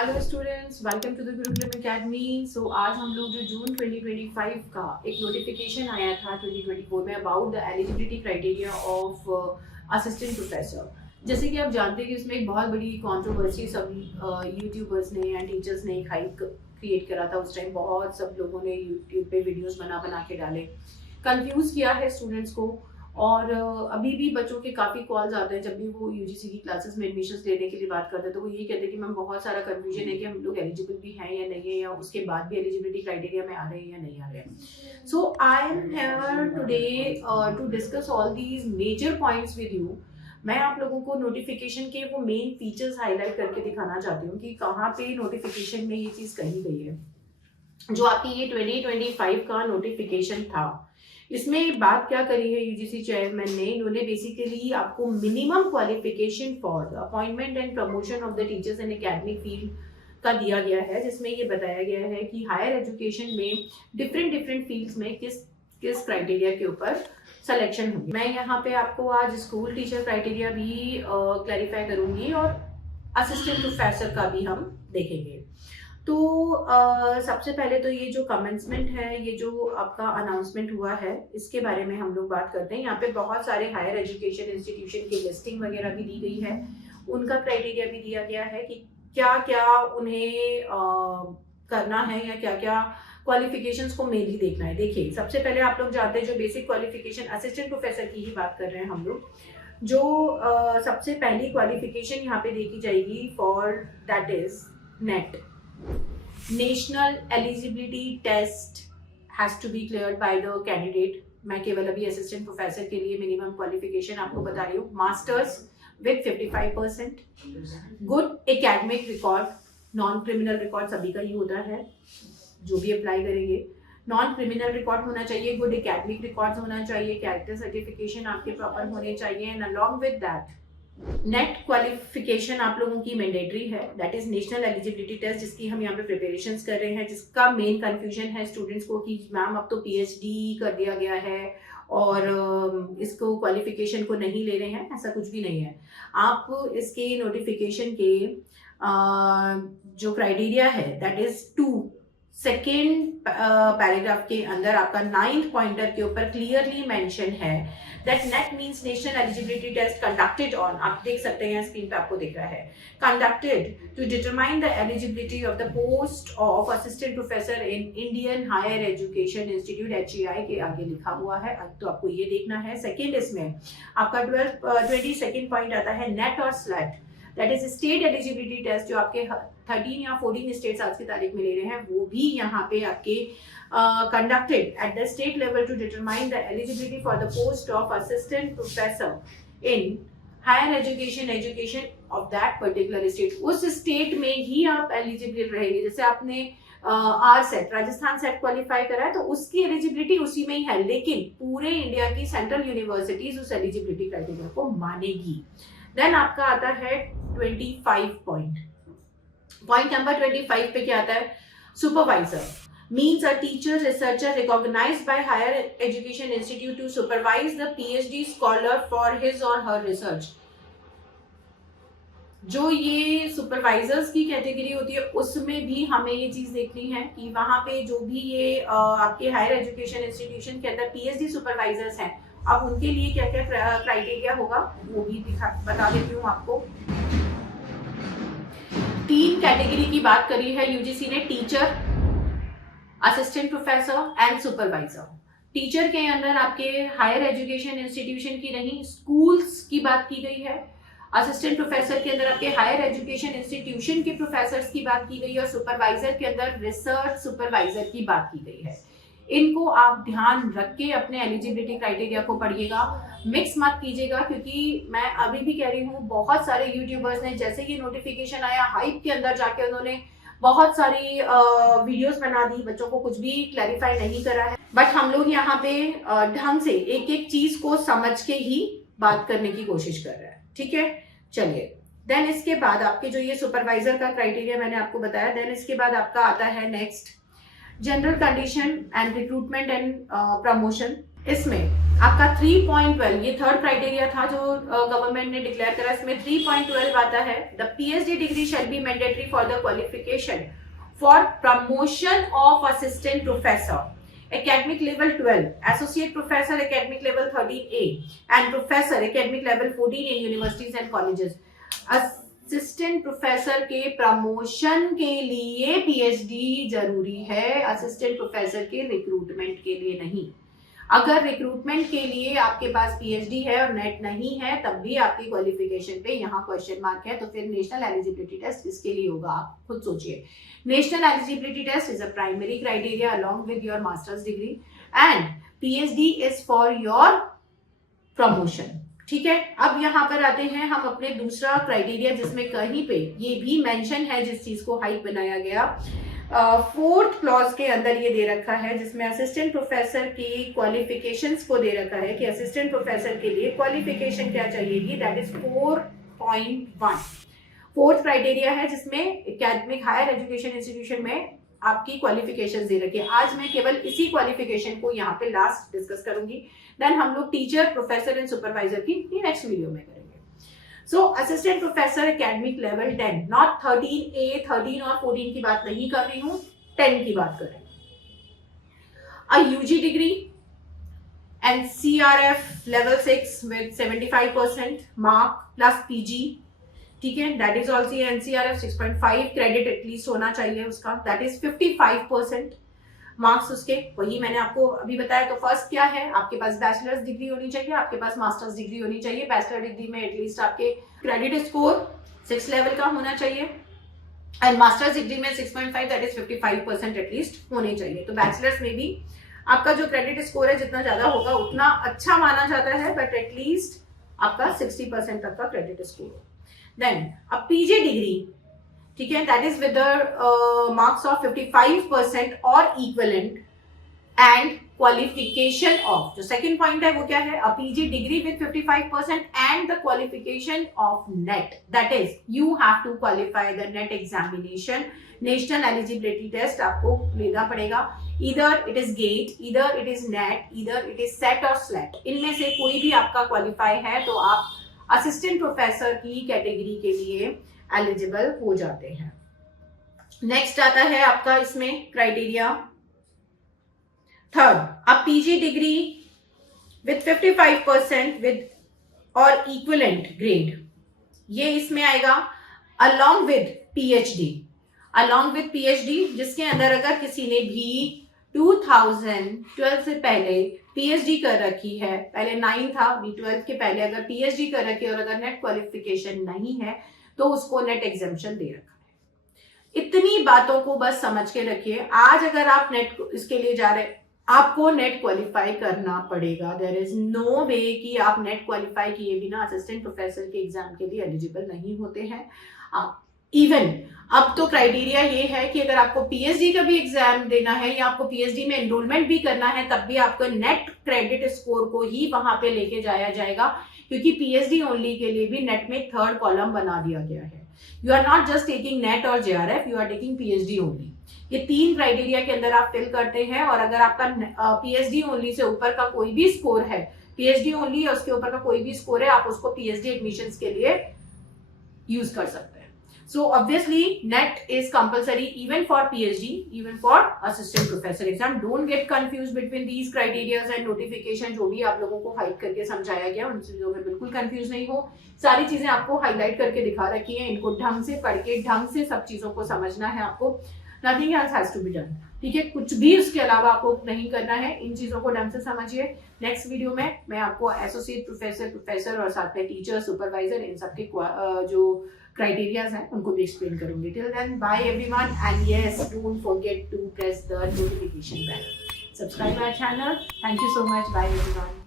Hello students, welcome to the Gurukulam academy. So आज हम लोग जो जून 2025 का एक नोटिफिकेशन आया था 2024 में about the eligibility criteria of assistant professor. जैसे कि आप जानते हैं कि उसमें एक बहुत बड़ी कंट्रोवर्सी सब यूट्यूबर्स ने या टीचर्स ने एक हाइप क्रिएट करा था। उस टाइम बहुत सब लोगों ने यूट्यूब पे वीडियोस बना बना के डाले, कंफ्यूज किया है स्टूडेंट्स को। और अभी भी बच्चों के काफ़ी कॉल्स आते हैं जब भी वो यूजीसी की क्लासेस में एडमिशन्स लेने के लिए बात करते हैं, तो वो ये कहते हैं कि मैम बहुत सारा कंफ्यूजन है कि हम लोग एलिजिबल भी हैं या नहीं है, या उसके बाद भी एलिजिबिलिटी क्राइटेरिया में आ रहे हैं या नहीं आ रहे हैं। So I am here today to discuss all these major points with you. मैं आप लोगों को नोटिफिकेशन के वो मेन फीचर्स हाईलाइट करके दिखाना चाहती हूँ कि कहाँ पे नोटिफिकेशन में ये चीज़ कही गई है। जो आपकी ये 2025 का नोटिफिकेशन था, इसमें बात क्या करी है यूजीसी चेयरमैन ने। इन्होंने बेसिकली आपको minimum qualification for the appointment and promotion of the teachers in academic field का दिया गया है, जिसमें ये बताया गया है कि हायर एजुकेशन में डिफरेंट फील्ड्स में किस किस क्राइटेरिया के ऊपर सिलेक्शन होगी। मैं यहाँ पे आपको आज स्कूल टीचर क्राइटेरिया भी क्लैरिफाई करूंगी और असिस्टेंट प्रोफेसर का भी हम देखेंगे। तो सबसे पहले तो ये जो कमेंसमेंट है, ये जो आपका अनाउंसमेंट हुआ है, इसके बारे में हम लोग बात करते हैं। यहाँ पे बहुत सारे हायर एजुकेशन इंस्टीट्यूशन की लिस्टिंग वगैरह भी दी गई है, उनका क्राइटेरिया भी दिया गया है कि क्या क्या उन्हें करना है या क्या क्या क्वालिफिकेशंस को मेनली देखना है। देखिए, सबसे पहले आप लोग जानते हैं जो बेसिक क्वालिफिकेशन असिस्टेंट प्रोफेसर की ही बात कर रहे हैं हम लोग। जो सबसे पहली क्वालिफिकेशन यहाँ पे देखी जाएगी for that is NET, national eligibility test has to be cleared by the candidate. मैं केवल अभी असिस्टेंट प्रोफेसर के लिए मिनिमम क्वालिफिकेशन आपको बता रही हूँ। Masters with 55%, good academic record, non criminal record सभी का ही होता है जो भी अप्लाई करेंगे। नॉन क्रिमिनल रिकॉर्ड होना चाहिए, गुड एकेडमिक रिकॉर्ड होना चाहिए, कैरेक्टर सर्टिफिकेशन आपके प्रॉपर होने चाहिए, and along with that NET qualification आप लोगों की मैंडेटरी है, that is national eligibility test, जिसकी हम यहाँ पे प्रिपरेशंस कर रहे हैं। जिसका मेन कंफ्यूजन है स्टूडेंट्स को कि मैम अब तो पीएचडी कर दिया गया है और इसको क्वालिफिकेशन को नहीं ले रहे हैं। ऐसा कुछ भी नहीं है। आप इसके नोटिफिकेशन के जो क्राइटेरिया है दैट इज 2 सेकेंड पैराग्राफ के अंदर आपका 9th पॉइंटर के ऊपर क्लियरली मेंशन है that NET means national eligibility test conducted on, आप देख सकते हैं स्क्रीन पे आपको दिख रहा है, conducted to determine the eligibility of the post of assistant professor in Indian higher education institute, HEI के आगे लिखा हुआ है, तो आपको ये देखना है। सेकेंड, इसमें आपका 22nd पॉइंट आता है नेट और SLET, that is state eligibility test, जो आपके 13 या 14 स्टेट्स आज की तारीख में ले रहे हैं, वो भी यहाँ पे आपके conducted at the state level to determine the eligibility for the post of assistant professor in higher education of that particular state। उस स्टेट में ही आप एलिजिबल रहेंगे। जैसे आपने R SET Rajasthan SET qualify करा है तो उसकी एलिजिबिलिटी उसी में ही है, लेकिन पूरे इंडिया की सेंट्रल यूनिवर्सिटीज उस एलिजिबिलिटी क्राइटेरिया को मानेगी। देन आपका आता है 25 पॉइंट नंबर 25 पे क्या आता है, supervisor means a teacher researcher recognized by higher education institute to supervise the PhD scholar for his or her research। जो ये सुपरवाइजर्स की कैटेगरी होती है उसमें भी हमें ये चीज देखनी है कि वहां पे जो भी ये आपके हायर एजुकेशन इंस्टीट्यूशन के अंदर PhD सुपरवाइजर्स हैं, अब उनके लिए क्या क्या क्राइटेरिया होगा वो भी बता देती हूँ आपको। 3 कैटेगरी की बात करी है यूजीसी ने, teacher, assistant professor and supervisor. Teacher के अंदर आपके हायर एजुकेशन इंस्टीट्यूशन की नहीं, स्कूल्स की बात की गई है। असिस्टेंट प्रोफेसर के अंदर आपके हायर एजुकेशन इंस्टीट्यूशन के प्रोफेसर्स की बात की गई है, और सुपरवाइजर के अंदर रिसर्च सुपरवाइजर की बात की गई है। इनको आप ध्यान रख के अपने एलिजिबिलिटी क्राइटेरिया को पढ़िएगा, मिक्स मत कीजिएगा, क्योंकि मैं अभी भी कह रही हूँ बहुत सारे यूट्यूबर्स ने जैसे ये नोटिफिकेशन आया हाइप के अंदर जाके उन्होंने बहुत सारी वीडियोस बना दी, बच्चों को कुछ भी क्लैरिफाई नहीं करा है। बट हम लोग यहाँ पे ढंग से एक एक चीज को समझ के ही बात करने की कोशिश कर रहे हैं, ठीक है। चलिए, देन इसके बाद आपके जो ये सुपरवाइजर का क्राइटेरिया मैंने आपको बताया, देन इसके बाद आपका आता है next general condition and recruitment and promotion. इसमें आपका 3.12 ये थर्ड क्राइटेरिया था जो गवर्नमेंट ने डिक्लेयर करा, इसमें 3.12 आता है, the PhD degree shall be mandatory for the qualification for promotion of assistant professor academic level 12, associate professor academic level 13A and professor academic level 14 in universities and colleges. Assistant professor के promotion के लिए PhD जरूरी है, assistant professor के recruitment के लिए नहीं। अगर रिक्रूटमेंट के लिए आपके पास पीएचडी है और नेट नहीं है तब भी आपकी क्वालिफिकेशन पे यहाँ क्वेश्चन मार्क है, तो फिर नेशनल एलिजिबिलिटी टेस्ट किसके लिए होगा, आप खुद सोचिए। National eligibility test is a primary criteria along with your masters degree and PhD is for your promotion. ठीक है, अब यहाँ पर आते हैं हम अपने दूसरा क्राइटेरिया जिसमें कहीं पे ये भी मेंशन है जिस चीज को हाइट बनाया गया, फोर्थ क्लॉज के अंदर ये दे रखा है जिसमें असिस्टेंट प्रोफेसर की क्वालिफिकेशंस को दे रखा है कि असिस्टेंट प्रोफेसर के लिए क्वालिफिकेशन क्या चाहिएगी, दैट इज 4.1 फोर्थ क्राइटेरिया है जिसमें एकेडमिक हायर एजुकेशन इंस्टीट्यूशन में आपकी क्वालिफिकेशन दे रखी है। आज मैं केवल इसी क्वालिफिकेशन को यहाँ पे लास्ट डिस्कस करूंगी, देन हम लोग टीचर, प्रोफेसर एंड सुपरवाइजर की नेक्स्ट वीडियो में करेंगे। So assistant professor academic level 10, not 13A, 13 और 14 की बात नहीं कर रही हूं, 10 की बात कर रही हूं। Uh UG degree and CRF level 6 with 75% mark plus PG, ठीक है, that is also NCRF 6.5 credit at least होना चाहिए उसका, दैट इज 55% मार्क्स उसके। वही मैंने आपको अभी बताया। तो फर्स्ट क्या है, आपके पास बैचलर्स डिग्री होनी चाहिए, आपके पास मास्टर्स डिग्री होनी चाहिए। बैचलर डिग्री में एटलीस्ट आपके क्रेडिट स्कोर 6 लेवल का होना चाहिए एंड मास्टर्स डिग्री में 6.5 दैट इज 55% एटलीस्ट होने चाहिए। तो बैचलर्स में भी आपका जो क्रेडिट स्कोर है जितना ज्यादा होगा उतना अच्छा माना जाता है, बट एटलीस्ट आपका 60% तक का क्रेडिट स्कोर। देन अब पीजी डिग्री, ठीक है, that is with marks of 55% और इक्विवेलेंट एंड क्वालिफिकेशन ऑफ, जो सेकंड पॉइंट है वो क्या है, a PG degree with 55% and the qualification of NET, that is you have to qualify the NET examination. National eligibility test आपको लेना पड़ेगा, इधर इट इज गेट, इधर इट इज नेट, इधर इट इज सेट और स्लेट, इनमें से कोई भी आपका क्वालिफाई है तो आप असिस्टेंट प्रोफेसर की कैटेगरी के लिए एलिजिबल हो जाते हैं। नेक्स्ट आता है आपका इसमें क्राइटेरिया थर्ड, अब पीजी डिग्री विद 55% विद और इक्विवेलेंट ग्रेड, ये इसमें आएगा along with PhD. Along with PhD जिसके अंदर अगर किसी ने भी 2012 से पहले पीएचडी कर रखी है, पहले 9 था, अभी 12 के पहले अगर पीएचडी कर रखी है और अगर नेट क्वालिफिकेशन नहीं है तो उसको नेट एग्जेम्पशन दे रखा है। इतनी बातों को बस समझ के रखिए। आज अगर आप नेट इसके लिए जा रहे हैं, आपको नेट क्वालिफाई करना पड़ेगा। देयर इज नो वे कि आप नेट क्वालिफाई किए बिना असिस्टेंट प्रोफेसर के एग्जाम के लिए एलिजिबल नहीं होते हैं। आप इवन अब तो क्राइटेरिया ये है कि अगर आपको पीएचडी का भी एग्जाम देना है या आपको पीएचडी में एनरोलमेंट भी करना है तब भी आपको नेट क्रेडिट स्कोर को ही वहां पे लेके जाया जाएगा, क्योंकि पीएचडी ओनली के लिए भी नेट में थर्ड कॉलम बना दिया गया है। You are not just taking NET और JRF, you are taking PhD only. ये 3 क्राइटेरिया के अंदर आप फिल करते हैं और अगर आपका पीएचडी ओनली से ऊपर का कोई भी स्कोर है, पीएचडी ओनली है उसके ऊपर का कोई भी स्कोर है, आप उसको पीएचडी एडमिशंस के लिए यूज कर सकते हैं। So obviously NET is compulsory even for PhD, even for assistant professor exam. Don't get confused between these criteria and notification। जो भी आप लोगों को हाइड करके समझाया गया उन चीजों में बिल्कुल कंफ्यूज नहीं हो। सारी चीजें आपको हाईलाइट करके दिखा रखी हैं, इनको ढंग से पढ़ के ढंग से सब चीजों को समझना है आपको। Nothing else has to be done, ठीक है, कुछ भी उसके अलावा आपको नहीं करना है। इन चीजों को ढंग से समझिए। नेक्स्ट वीडियो में मैं आपको एसोसिएट प्रोफेसर और साथ में टीचर, सुपरवाइजर, इन सबके जो क्राइटेरियाज हैं उनको भी एक्सप्लेन करूंगी। Till then bye everyone and yes don't forget to press the notification bell, subscribe our channel. Thank you so much, bye everyone.